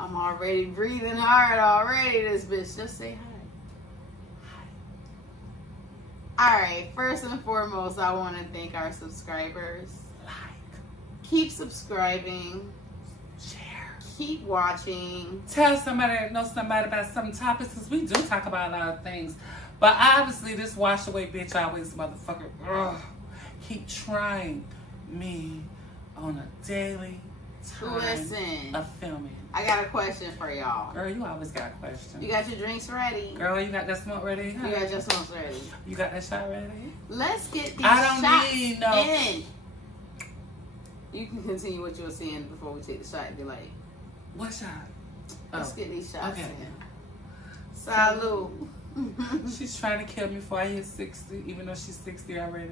I'm already breathing hard already. This bitch. Just say hi. Alright, first and foremost, I want to thank our subscribers. Keep subscribing. Share. Keep watching. Tell somebody that knows somebody about some topics, because we do talk about a lot of things. But obviously, this wash away bitch always motherfucker. Keep trying me on a daily time Listen, of filming. I got a question for y'all. Girl, you always got a question. You got your drinks ready? Girl, you got that smoke ready? You got your smokes ready? You got that shot ready? Let's get these I don't shots need no. in. You can continue what you were saying before we take the shot and be like, What shot? let's get these shots okay. in. Salud. She's trying to kill me before I hit 60, even though she's 60 already.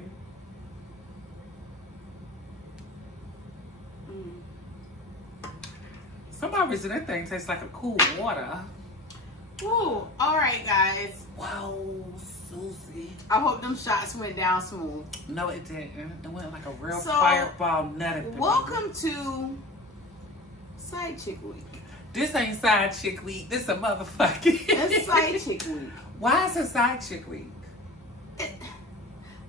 For some reason, that thing tastes like a cool water. Ooh, all right, guys. Wow, Susie. I hope them shots went down smooth. No, it didn't. It went like a real So, fireball nutty. Welcome to Side Chick Week. This ain't side chick week. This a motherfucking. It's Side Chick Week. Why is it side chick week?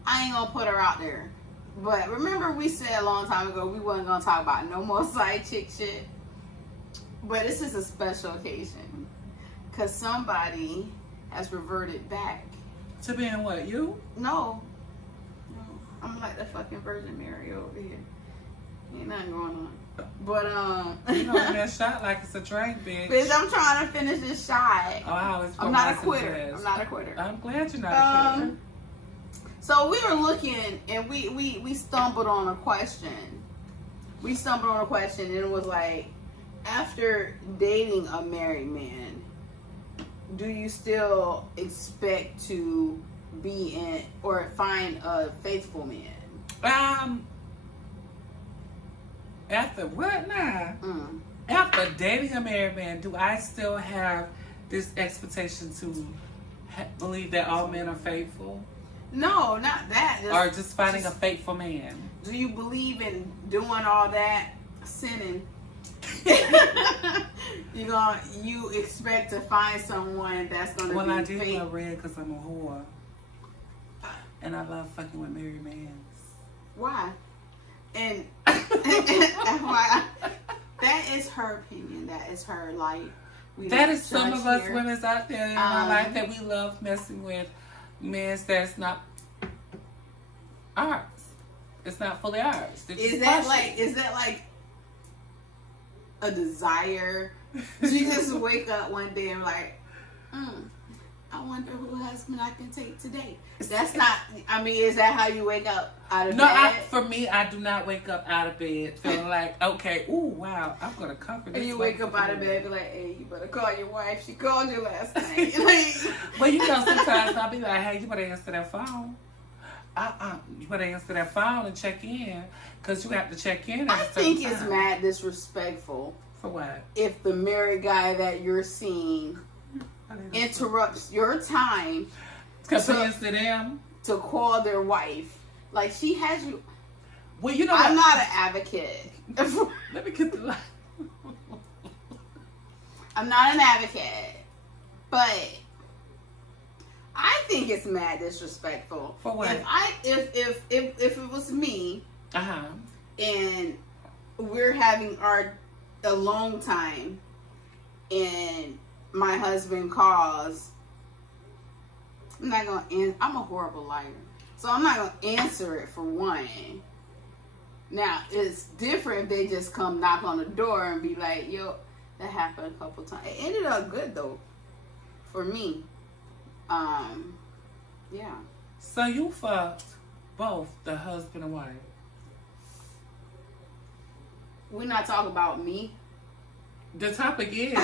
I ain't gonna put her out there. But remember we said a long time ago we wasn't gonna talk about no more side chick shit. But this is a special occasion. Because somebody has reverted back. To being what? You? No. I'm like the fucking Virgin Mary over here. Ain't nothing going on. But, You know that shot like it's a drink, bitch. Bitch, I'm trying to finish this shot. Oh, I always I'm not a quitter. I'm not a quitter. I'm glad you're not a quitter. So we were looking and we stumbled on a question. We stumbled on a question and it was like, after dating a married man, do you still expect to be in or find a faithful man? After what now? After dating a married man, do I still have this expectation to believe that all men are faithful? No, not that. Or just finding a faithful man? Do you believe in doing all that sinning? You expect to find someone that's gonna well, be I do faithful. love red because I'm a whore, and I love fucking with married men. Why? And FYI, that is her opinion. That is her life. That is some of us women out there in our life that we love messing with men that's not ours. It's not fully ours. Is that like a desire? You just wake up one day and like, I wonder who husband I can take today. That's not. I mean, is that how you wake up out of bed? For me, I do not wake up out of bed feeling like, okay, ooh, wow, I'm gonna comfort this. And you wake up out of bed and be like, hey, you better call your wife. She called you last night. Well, you know, sometimes I'll be like, hey, you better answer that phone. You better answer that phone and check in, because you have to check in at I a certain think it's time. mad disrespectful. For what? If the married guy that you're seeing interrupts your time to call their wife. Like, she has you. Well, you know I'm not an advocate. Let me get the light. I'm not an advocate, but I think it's mad disrespectful. For what? If it was me, and we're having our alone time, and my husband calls, I'm a horrible liar, so I'm not gonna answer it for one. Now it's different if they just come knock on the door and be like, yo, that happened a couple times. It ended up good though, for me. Yeah. So you fucked both the husband and wife? We're not talking about me. The topic is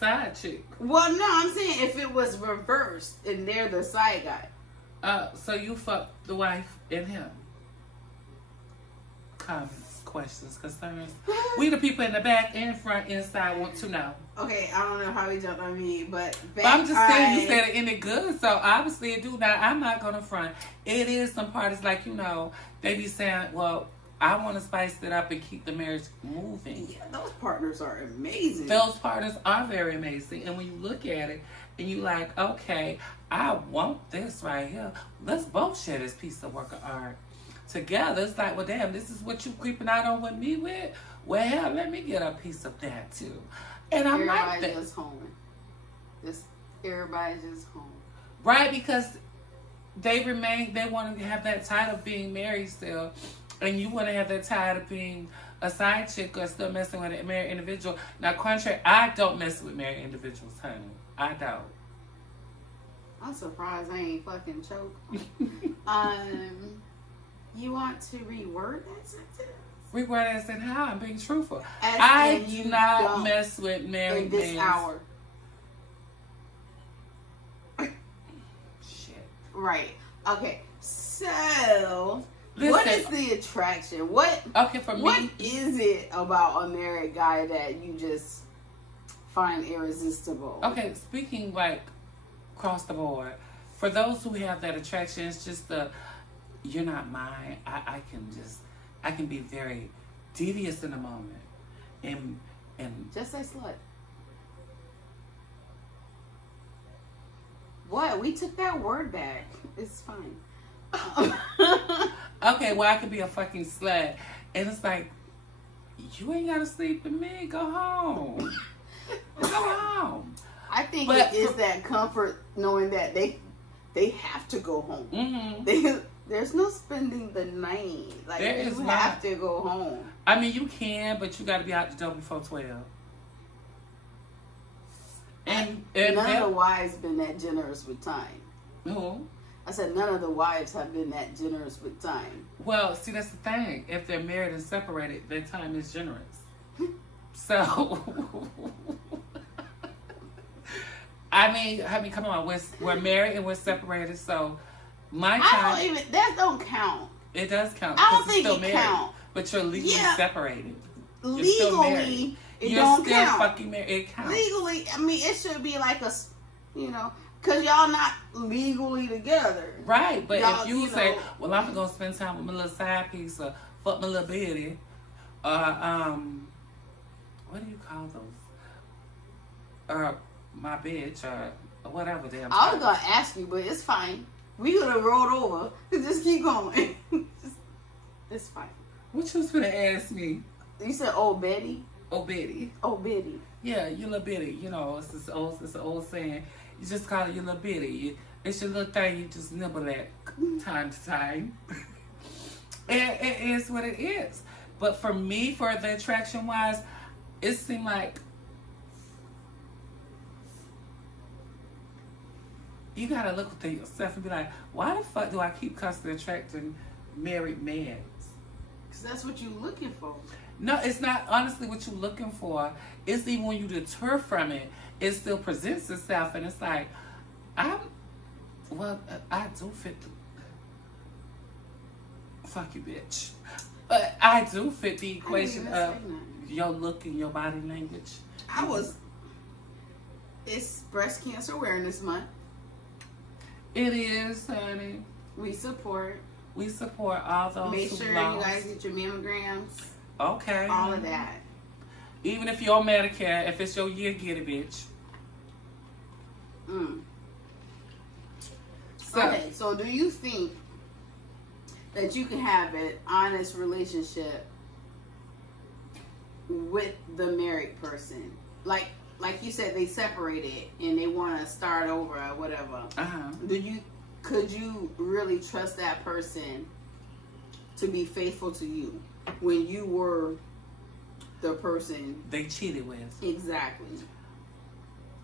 side chick. Well, no, I'm saying if it was reversed and they're the side guy. So you fucked the wife and him? Comments, questions, concerns. We the people in the back and front, inside want to know. Okay, I don't know how he jumped on me, but I'm just saying you said it ended good, so obviously it do. Now I'm not gonna front. It is some parties like, you know, they be saying, well, I want to spice it up and keep the marriage moving. Yeah, those partners are amazing. Those partners are very amazing. And when you look at it and you like, okay, I want this right here. Let's both share this piece of work of art together. It's like, well, damn, this is what you creeping out on with me with? Well, hell, let me get a piece of that too. And I'm like that. Everybody's home. Everybody's just home. Right, because they want to have that title of being married still. And you want to have that title of being a side chick or still messing with a married individual. Now, contrary, I don't mess with married individuals, honey. I don't. I'm surprised I ain't fucking choked. You want to reword that sentence? Reword that sentence how? I'm being truthful. I do not mess with married men. In this hour. Shit. Right. Okay. So... Listen, what is the attraction? What is it about a married guy that you just find irresistible? Okay, speaking like across the board, for those who have that attraction, it's just you're not mine. I can be very devious in a moment, and just say slut. What? We took that word back. It's fine. Okay, well, I could be a fucking slut. And it's like, you ain't got to sleep with me. Go home. Go home. I think it is that comfort knowing that they have to go home. Mm-hmm. There's no spending the night. Like, you have to go home. I mean, you can, but you got to be out the door before 12. And none of the wives been that generous with time. No. I said none of the wives have been that generous with time. Well, see, that's the thing. If they're married and separated, their time is generous. So, I mean, come on. We're married and we're separated, so my time... That don't count. It does count. I don't think still it married, counts. But you're legally separated. Legally, it you're don't still count. Fucking married. It counts. Legally, I mean, it should be like because y'all not legally together. Right, but if you say, well, I'm going to spend time with my little side piece or fuck my little bitty, what do you call those? Or my bitch or whatever damn. I was going to ask you, but it's fine. We could have rolled over. Just keep going. It's fine. What you was going to ask me? You said old Betty? Old Betty. Old Betty. Yeah, you little bitty. You know, it's an old saying. You just call it your little bitty. It's your little thing you just nibble at time to time. And it is what it is. But for me, for the attraction wise, it seemed like you gotta look within yourself and be like, why the fuck do I keep constantly attracting married men? Because that's what you're looking for. No, it's not honestly what you're looking for. It's even when you deter from it, it still presents itself, and it's like, I do fit fuck you, bitch. But I do fit the equation of your look and your body language. It's Breast Cancer Awareness Month. It is, honey. We support all those. Make sure you guys get your mammograms. Okay. All of that. Even if you're on Medicare, if it's your year, get it, bitch. So do you think that you can have an honest relationship with the married person? Like you said, they separated and they want to start over or whatever. Could you really trust that person to be faithful to you when you were the person they cheated with? Exactly.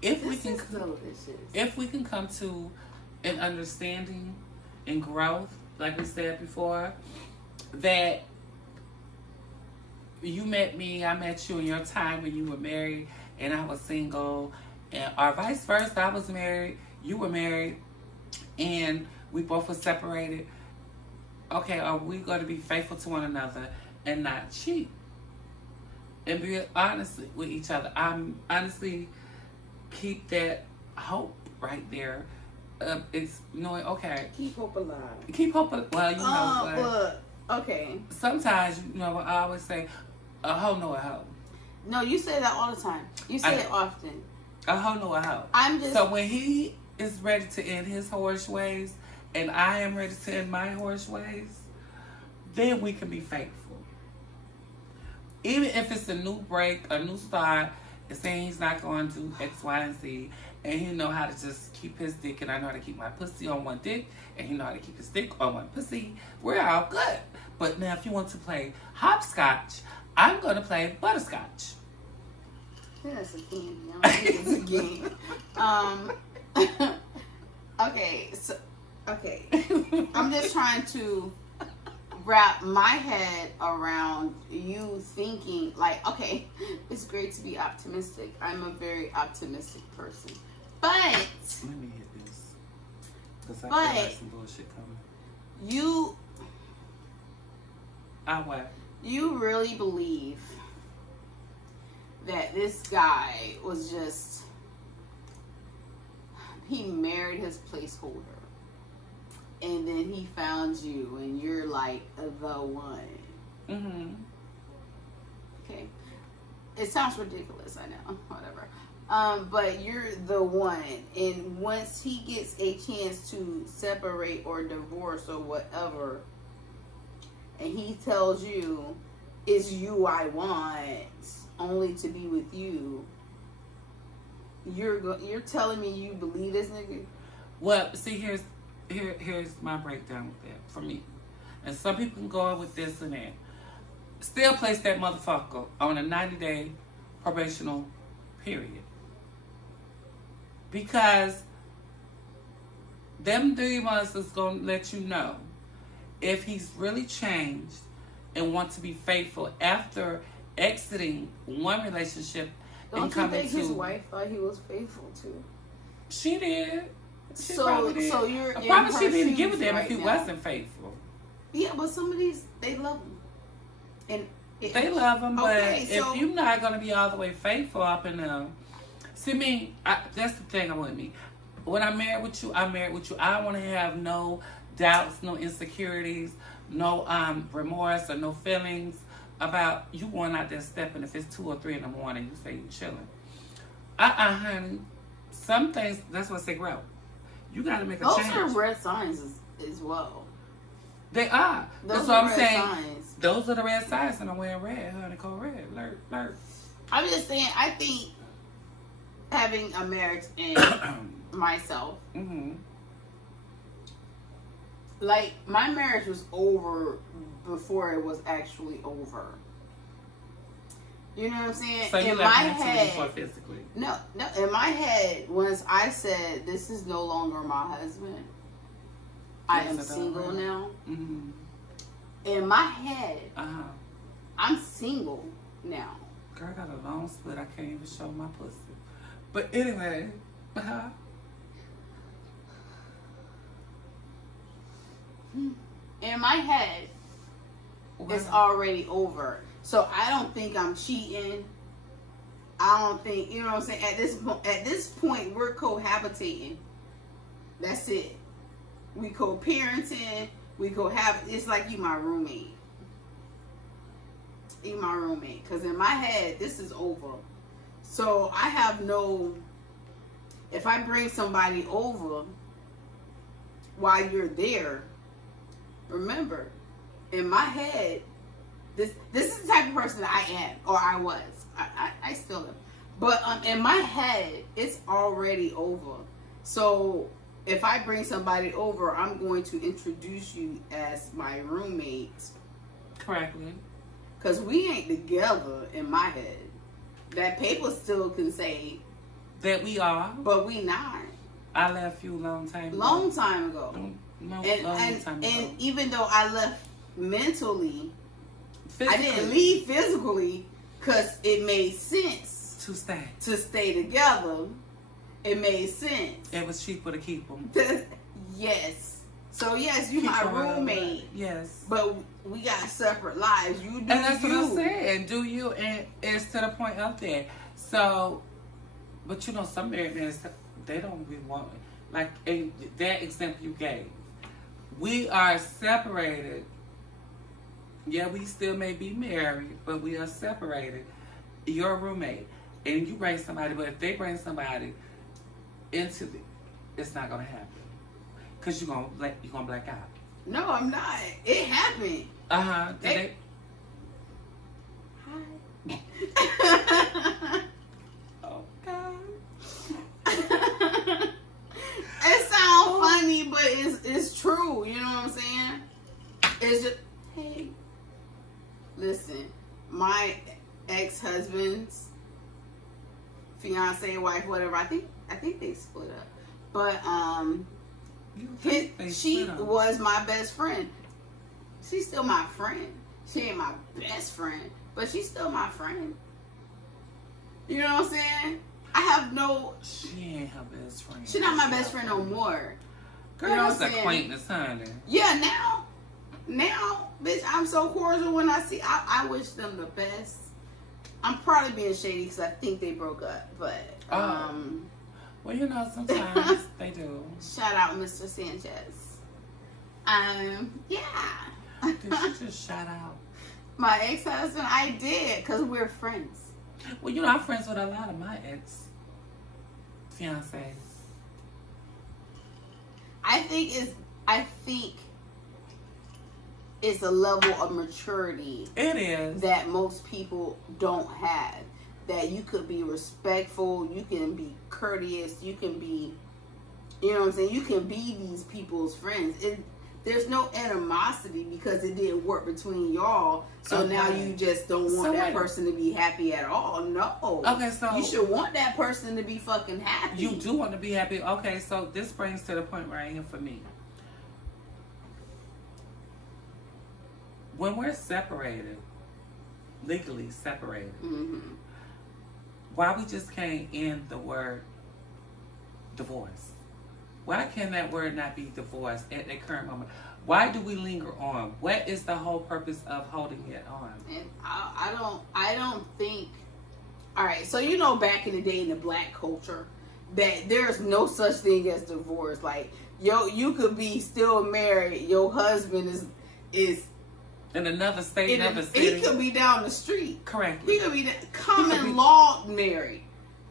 If we can come to an understanding and growth, like we said before, that you met me, I met you in your time when you were married and I was single, or vice versa, I was married, you were married, and we both were separated. Okay, are we going to be faithful to one another and not cheat? And be honest with each other. I'm honestly keep that hope right there. It's knowing, okay. Keep hope alive. Keep hope alive. Well, you know what? Okay. Sometimes, you know, I always say, a hoe know a hoe. No, you say that all the time. You say it often. A hoe know a hoe. So when he is ready to end his whorish ways, and I am ready to end my whorish ways, then we can be faithful. Even if it's a new break, a new start, and saying he's not going to do X, Y, and Z, and he know how to just keep his dick, and I know how to keep my pussy on one dick, and he know how to keep his dick on one pussy, we're all good. But now if you want to play hopscotch, I'm going to play butterscotch. That's a game. It's a game. Okay. I'm just trying to wrap my head around you thinking, like, okay, it's great to be optimistic. I'm a very optimistic person. But let me hit this. Because I feel like some bullshit coming. You really believe that this guy was just, he married his placeholder, and then he found you, and you're like the one. Mm-hmm. Okay. It sounds ridiculous, I know. Whatever. But you're the one, and once he gets a chance to separate or divorce or whatever, and he tells you, "It's you I want, only to be with you," you're telling me you believe this nigga? Well, see, here's my breakdown with that for me, and some people can go with this and that. Still place that motherfucker on a 90-day probational period, because them 3 months is gonna let you know if he's really changed and want to be faithful after exiting one relationship. Don't you think his wife thought he was faithful too? She did. She you're I promise she didn't give a damn if he wasn't faithful. Yeah, but some of these, they love him. They love him, but if you're not going to be all the way faithful up in them. See, me, that's the thing with me. When I'm married with you, I'm married with you. I don't want to have no doubts, no insecurities, no remorse or no feelings about you going out there stepping. If it's 2 or 3 in the morning, you say you're chilling. Honey. Some things, that's what I say, grow. You got to make a change. Those are red signs as well. They are. That's what I'm saying. Signs. Those are the red signs, and I'm wearing red, honey. Code red. Alert. I'm just saying, I think having a marriage in myself, mm-hmm. Like, my marriage was over before it was actually over. You know what I'm saying? So you left mentally before physically? No. In my head, once I said, this is no longer my husband, I am single now. Mm-hmm. In my head, I'm single now. Girl, I got a long split. I can't even show my pussy. But anyway, in my head, it's already over. So I don't think I'm cheating. I don't think, you know what I'm saying? At this point, we're cohabitating. That's it. We co-parenting. We it's like you my roommate. You my roommate. Because in my head, this is over. So I have if I bring somebody over while you're there, remember, in my head, this is the type of person I am, or I was. I still am. But in my head, it's already over. So if I bring somebody over, I'm going to introduce you as my roommate. Correctly. Because we ain't together in my head. That paper still can say that we are. But we not. I left you a long time ago. Long time ago. Long time ago. And even though I left mentally, I didn't leave physically because it made sense to stay together. It made sense. It was cheaper to keep them. Yes. So yes, you my roommate. Yes. But we got separate lives. You do. And that's what I'm saying. Do you? And it's to the point of that. So, but you know, some married men, they don't really want it. Like in that example you gave, we are separated Yeah, we still may be married, but we are separated. You're a roommate, and you bring somebody, but if they bring somebody into it, it's not gonna happen. Cause you're gonna black out. No, I'm not. It happened. Hi. Okay. It sounds funny, but it's true. You know what I'm saying? It's just, hey, listen, my ex-husband's fiance, wife, whatever. I think they split up, but she was my best friend. She's still my friend. She ain't my best friend, but she's still my friend. You know what I'm saying? I have no. She ain't her best friend. She's not my best friend no more. Girl, you know it's acquaintance, honey. Yeah, now, bitch, I'm so cordial when I see. I wish them the best. I'm probably being shady because I think they broke up, but well, you know, sometimes they do. Shout out, Mr. Sanchez. Yeah. Did you just shout out my ex-husband? I did because we're friends. Well, you know, I'm friends with a lot of my ex-fiancés. I think it's a level of maturity. It is. That most people don't have. That you could be respectful, you can be courteous, you can be, you know what I'm saying? You can be these people's friends. There's no animosity because it didn't work between y'all. So now you just don't want that person to be happy at all. No. Okay, so you should want that person to be fucking happy. You do want to be happy. Okay, so this brings to the point right here for me. When we're separated, legally separated, why we just can't end the word divorce? Why can that word not be divorce at the current moment? Why do we linger on? What is the whole purpose of holding it on? And I don't think. All right, so you know, back in the day in the black culture, that there's no such thing as divorce. Like, you could be still married. Your husband is in another state, another city. He could be down the street. Correct. He could be common law married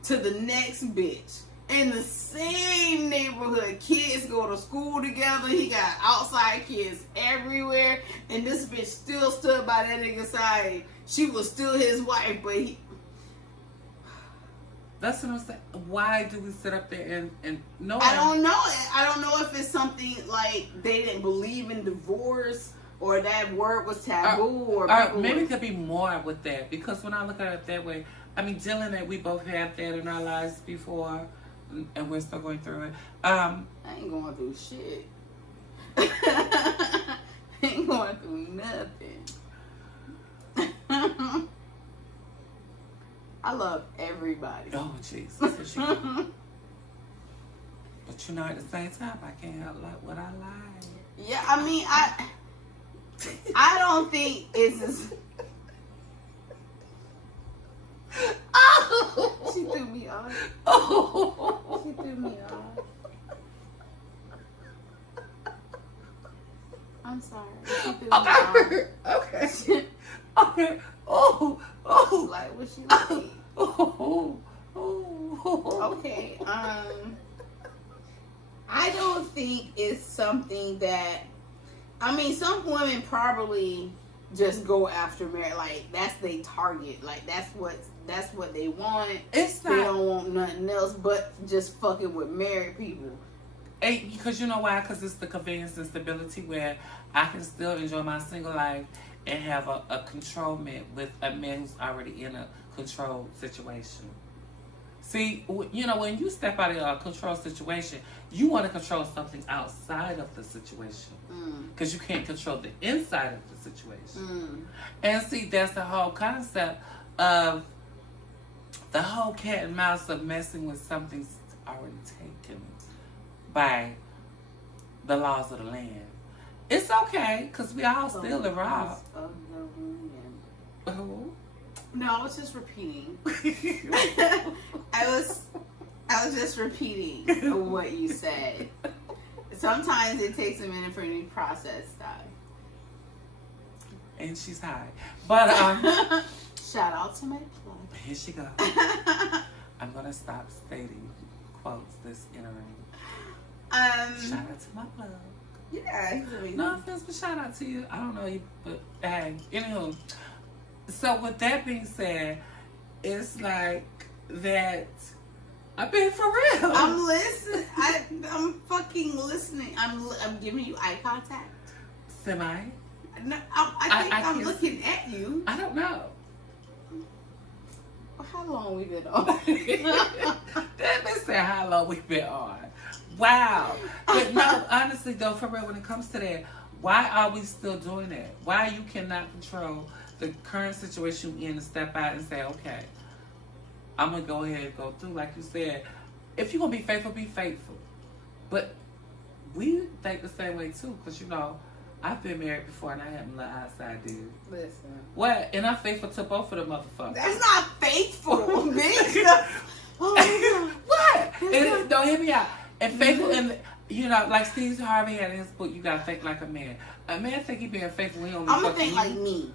to the next bitch. In the same neighborhood, kids go to school together. He got outside kids everywhere, and this bitch still stood by that nigga's side. She was still his wife, but he. That's what I'm saying. Why do we sit up there and no? I don't know. I don't know if it's something like they didn't believe in divorce, or that word was taboo, or maybe it could be more with that. Because when I look at it that way, I mean, dealing that we both had that in our lives before. And we're still going through it. I ain't going through shit. I ain't going through nothing. I love everybody. Oh, Jesus. But you know, at the same time, I can't help like what I like. Yeah, I mean, I don't think it's as... Oh! She threw me off. Oh! She threw me off. I'm sorry. She threw me off. Okay. Okay. Oh. Like, what she like? Oh. Okay. I don't think it's something that... I mean, some women probably just go after marriage. Like, that's their target. Like, that's what they want. It's not. They don't want nothing else but just fucking with married people. Because you know why? Because it's the convenience and stability where I can still enjoy my single life and have a controlment with a man who's already in a controlled situation. See, you know, when you step out of a controlled situation, you want to control something outside of the situation. Because you can't control the inside of the situation. And see, that's the whole concept of the whole cat and mouse of messing with something already taken by the laws of the land. It's okay, because we all still involved. Who? No, I was just repeating. I was just repeating what you said. Sometimes it takes a minute for me to process stuff. And she's high. But, shout out to my plug. Here she goes. I'm going to stop stating quotes this entering. Shout out to my plug. Yeah, he's amazing. No offense, but shout out to you. I don't know you, but hey, anywho. So with that being said, it's like that. I've been for real. I'm listening. I'm fucking listening. I'm giving you eye contact. Semaj? No, I think I'm looking at you. I don't know. How long we been on? That bitch said how long we been on. Wow. But no, honestly though, for real, when it comes to that, why are we still doing that? Why you cannot control the current situation you're in and step out and say, okay, I'm going to go ahead and go through. Like you said, if you're going to be faithful, be faithful. But we think the same way too, because, you know, I've been married before and I haven't let outside dude. Listen. What? And I'm faithful to both of the motherfuckers. That's not faithful, bitch. Oh, what? Don't hear me out. And faithful, and you know, like Steve Harvey had in his book, you gotta think like a man. A man think he being faithful. He only. I'm gonna think like me.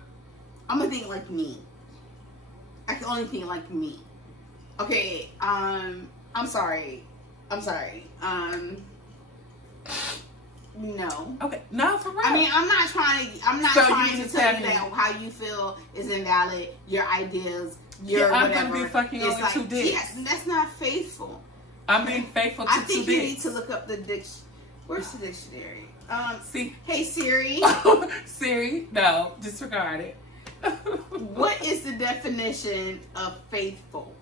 I'm gonna think like me. I can only think like me. Okay. I'm sorry. No. Okay. No, for real. I mean, I'm not trying to tell you that how you feel is invalid. Your ideas, your I'm whatever. gonna be fucking only like, 2 dicks. Yes, that's not faithful. I'm being faithful to 2 dicks. I think you need to look up the dictionary. Where's the dictionary? See. Hey Siri. Siri, no, disregard it. What is the definition of faithful?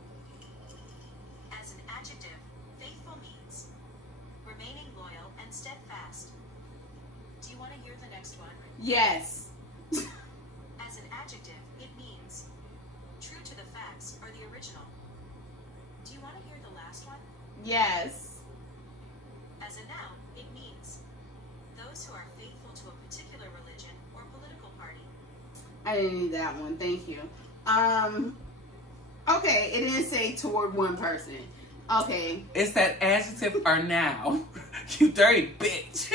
As an adjective, faithful means remaining loyal and steadfast. Do you want to hear the next one? Yes. As an adjective, it means true to the facts or the original. Do you want to hear the last one? Yes. As a noun, it means those who are faithful to a particular religion or political party. I didn't need that one. Thank you. Okay, it didn't say toward one person. Okay. It's that adjective or noun. You dirty bitch.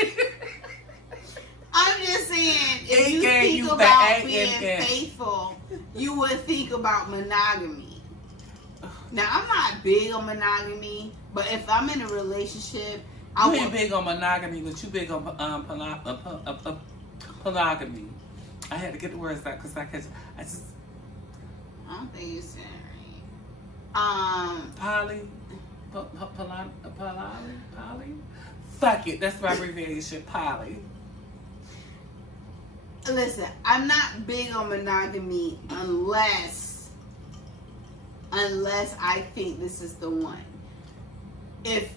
I'm just saying, if you think about being faithful, you would think about monogamy. Now, I'm not big on monogamy, but if I'm in a relationship, you ain't big on monogamy, but you big on polygamy. I had to get the words out because I don't think you said it right. Poly. Fuck it, that's my abbreviation. Poly. Listen, I'm not big on monogamy unless I think this is the one. If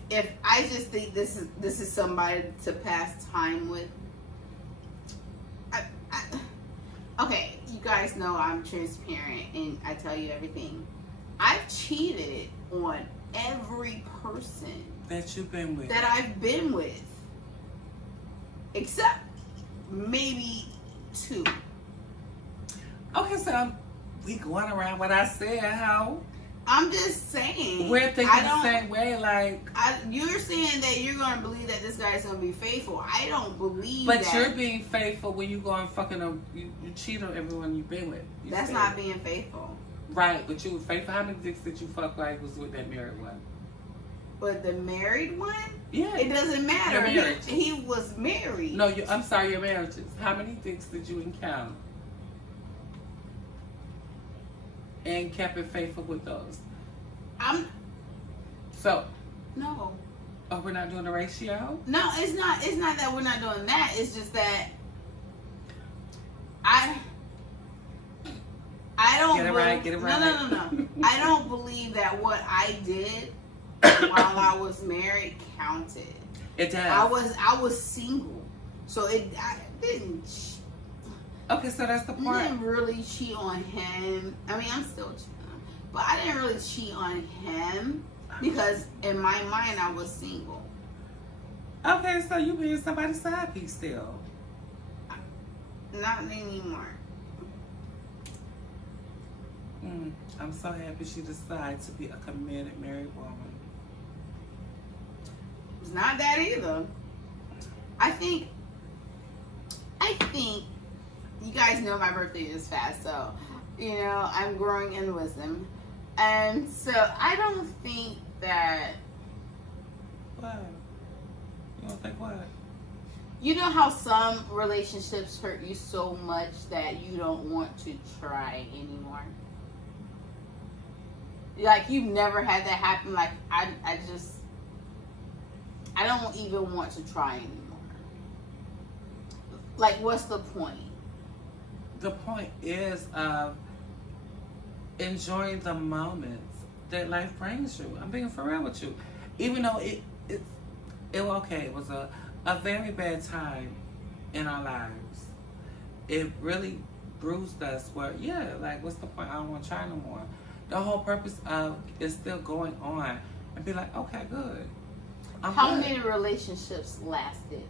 I just think this is somebody to pass time with. Okay, you guys know I'm transparent and I tell you everything. I've cheated on every person that you've been with. That I've been with. Except maybe 2. Okay, so we going around what I said, how? I'm just saying. We're thinking the same way, like. You're saying that you're going to believe that this guy's going to be faithful. I don't believe that. But you're being faithful when you go and fucking, you cheat on everyone you've been with. That's not being faithful. Right, but you were faithful. How many dicks did you fuck while you was with that married one? But the married one? Yeah. It doesn't matter. He was married. No, I'm sorry, your marriages. How many dicks did you encounter? And kept it faithful with those? No. Oh, we're not doing a ratio? No, it's not that we're not doing that. It's just that I don't get it right. No. I don't believe that what I did while I was married counted. It does. I was single. So I didn't. Okay, so that's the part. I didn't really cheat on him. I mean, I'm still cheating, but I didn't really cheat on him because in my mind I was single. Okay, so you being somebody's side piece still? Not anymore. I'm so happy she decided to be a committed married woman. It's not that either. I think you guys know my birthday is fast, so I'm growing in wisdom, and so I don't think that. What? You don't think what? You know how some relationships hurt you so much that you don't want to try anymore? Like, you've never had that happen. Like, I don't even want to try anymore. Like, what's the point? The point is of enjoying the moments that life brings you. I'm being for real with you. Even though it was a very bad time in our lives. It really bruised us where, like, what's the point? I don't want to try no more. The whole purpose of is still going on and be like, okay, good. How many relationships lasted?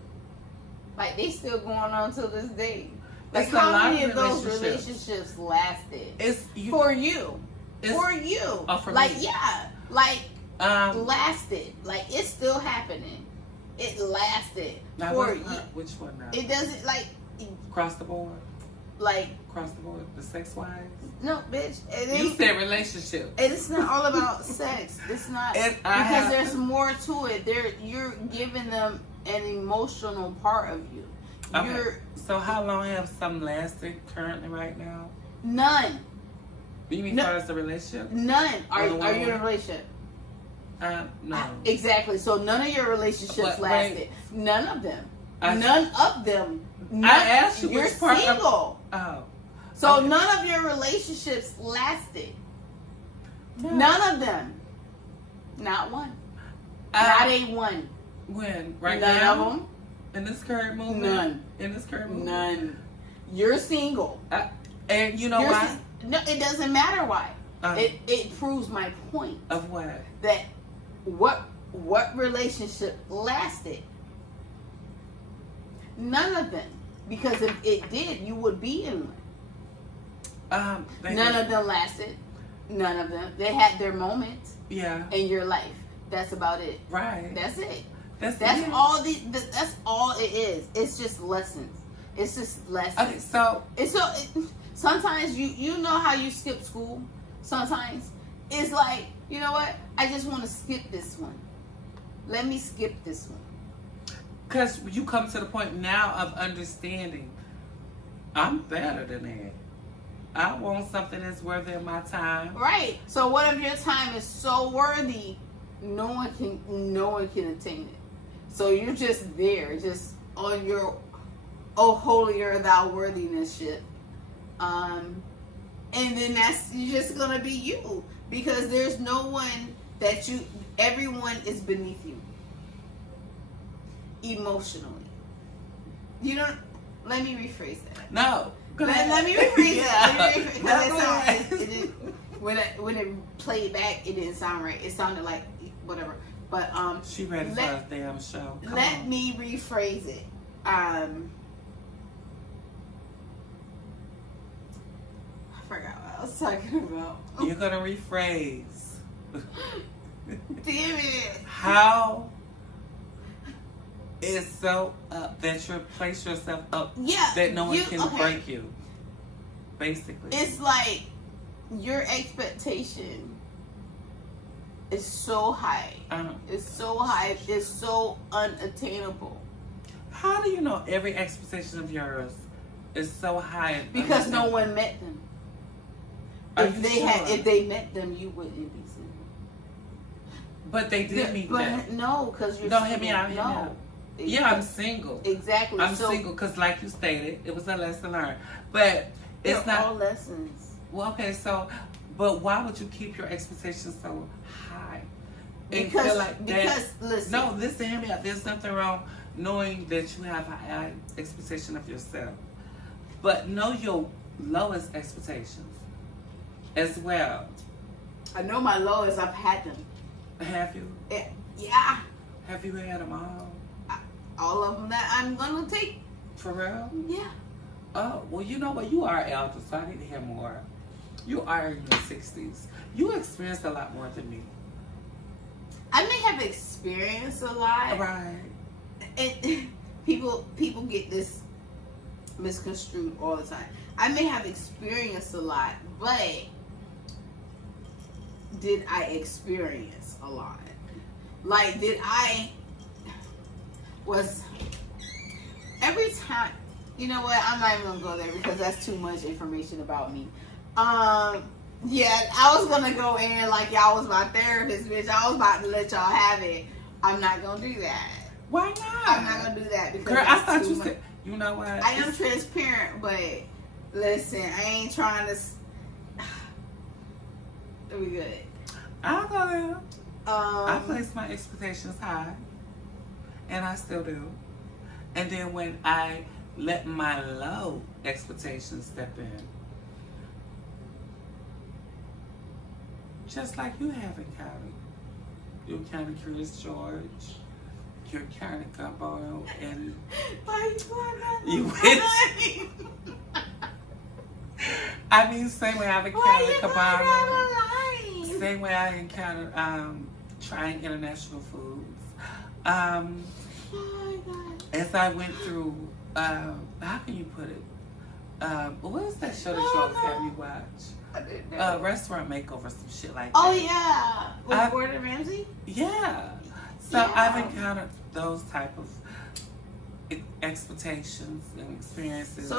Like, they still going on till this day. Like, how many of those relationships lasted? For you. For you. Oh, for like, me. yeah. Like, lasted. Like, it's still happening. It lasted. Now, for you. Which one now? It doesn't, like... Cross the board? Like... Cross the board? The sex wise? No, bitch. You said relationship. It's not all about sex. It's not. Because there's more to it. You're giving them an emotional part of you. Okay. So how long have some lasted currently right now? None. You mean as a relationship? None. Are you in a relationship? No. Exactly. So none of your relationships lasted. Wait. None of them. None of them. I asked you you're which part single. Oh. So okay. None of your relationships lasted. No. None of them. Not one. Not a one. When? Right None now? None of them. In this current movement? None. In this current movement? None. You're single. And you know why? No, it doesn't matter why. It proves my point. Of what? That what relationship lasted? None of them. Because if it did, you would be in one. None of them lasted. None of them. They had their moments. Yeah. In your life. That's about it. Right. That's it. That's all. That's all it is. It's just lessons. It's just lessons. Okay, so sometimes you know how you skip school. Sometimes it's like, you know what? I just want to skip this one. Let me skip this one. Because you come to the point now of understanding, I'm better than that. I want something that's worthy of my time. Right. So what if your time is so worthy, no one can attain it. So you're just there, just on your oh holier thou worthiness shit. And then you're just gonna be you. Because there's no one everyone is beneath you. Emotionally. Let me rephrase that. No. Let me rephrase that. When it played back, it didn't sound right. It sounded like whatever. But she ready for a damn show. Let me rephrase it. I forgot what I was talking about. You're gonna rephrase. Damn it. How is so up that you place yourself up that no one can break you. Basically. It's like your expectation is so high. It's so high. It's so unattainable. How do you know every expectation of yours is so high? Because no one met them. If they met them, you wouldn't be single. But they did meet them. But no, because you're Don't single. hit me out. No. Yeah, I'm single. Exactly. I'm single because, like you stated, it was a lesson learned. But it's not all lessons. Well, okay, so, but why would you keep your expectations so high? Listen. No, listen, hear me out. There's nothing wrong knowing that you have a high expectation of yourself, but know your lowest expectations as well. I know my lowest. I've had them. Have you? Yeah. Have you had them all? All of them that I'm gonna take. For real? Yeah. Oh, well, you know what? You are elder, so I need to hear more. You are in your 60s. You experienced a lot more than me. I may have experienced a lot. Right. And people get this misconstrued all the time. I may have experienced a lot, but did I experience a lot? Like, every time, you know what, I'm not even gonna go there because that's too much information about me. Yeah, I was gonna go in like y'all was my therapist, bitch. I was about to let y'all have it. I'm not gonna do that. Why not? I'm not gonna do that because girl, I thought you said, you know what? I am transparent, but listen, I ain't trying to. We good. I'll go there. I place my expectations high, and I still do. And then when I let my low expectations step in, just like you have encountered, you encountered Curious George, you encountered Gumbo, and you went. I mean, same way I've encountered Cabana. Same way I encountered trying international foods. As I went through, how can you put it? What is that show that you always have me watch? Restaurant Makeover, some shit like that. Oh yeah, with Gordon Ramsay. Yeah. So yeah. I've encountered those type of expectations and experiences.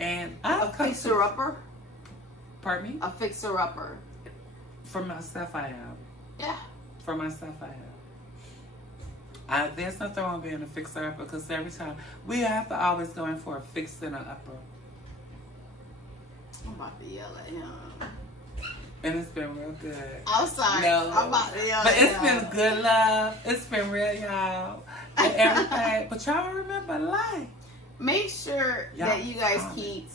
And a fixer-upper? Pardon me? A fixer-upper. For myself, I am. Yeah. For myself, I am. There's nothing wrong being a fixer-upper because every time we have to always go in for a fix and an upper. I'm about to yell at him. And it's been real good. I'm sorry. No. I'm about to yell but at him. It's been good love. It's been real, y'all. And everything. But y'all remember life. Make sure that you guys keep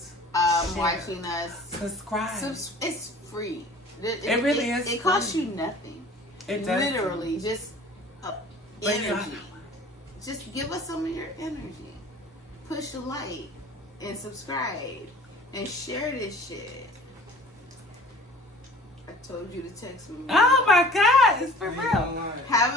watching us. Subscribe. It's free. It really is. It costs you nothing. It does. Literally, just energy. Just give us some of your energy. Push the like and subscribe and share this shit. I told you to text me. Oh my God, it's for real. Have